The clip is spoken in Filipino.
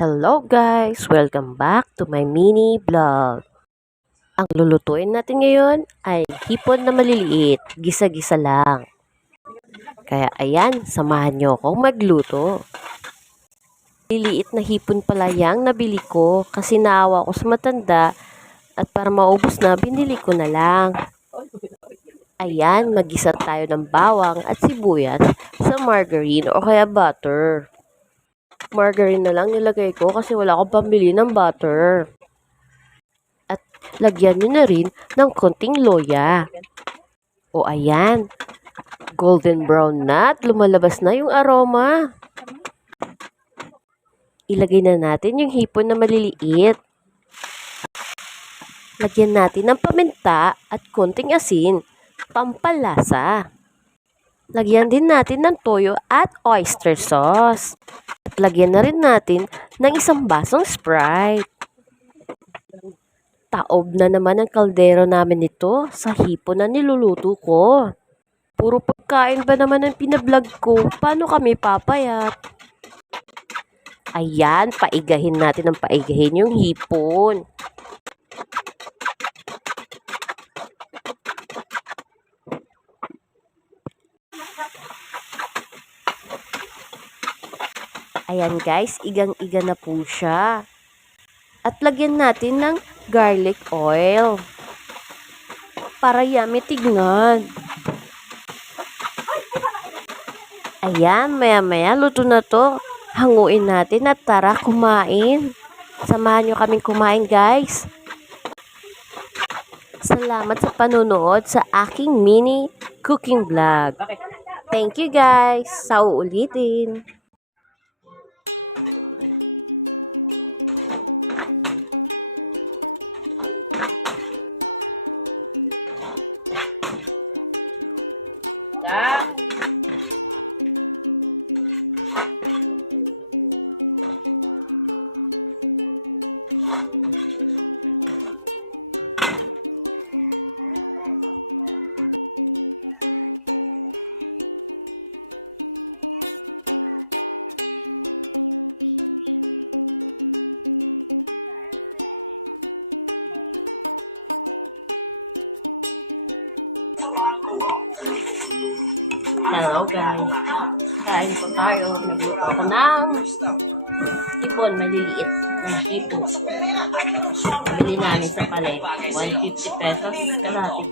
Hello guys! Welcome back to my mini vlog. Ang lulutuin natin ngayon ay hipon na maliliit, gisa-gisa lang. Kaya ayan, samahan nyo akong magluto. Liliit na hipon pala yang nabili ko kasi naawa ko sa matanda at para maubos na binili ko na lang. Ayan, magisa tayo ng bawang at sibuyas sa margarine o kaya butter. Margarine na lang nilagay ko kasi wala akong pambili ng butter. At lagyan nyo na rin ng konting loya. O ayan, golden brown na at lumalabas na yung aroma. Ilagay na natin yung hipon na maliliit. Lagyan natin ng paminta at konting asin, pampalasa. Lagyan din natin ng toyo at oyster sauce. At lagyan na rin natin ng isang basong Sprite. Taob na naman ang kaldero namin nito sa hipon na niluluto ko. Puro pagkain ba naman ang pinablog ko? Paano kami papayat? Ayan, paigahin natin ng paigahin yung hipon. Ayan guys, igang-iga na po siya. At lagyan natin ng garlic oil para yummy tignan. Ayan, maya-maya luto na to. Hanguin natin at tara kumain. Samahan nyo kaming kumain guys. Salamat sa panonood sa aking mini cooking vlog. Thank you guys. Sa uulitin. Hello guys. Kain po tayo. Nagluto ako ng hipon maliliit. Hipon. Bili namin sa palay. 150 pesos. Kalahati.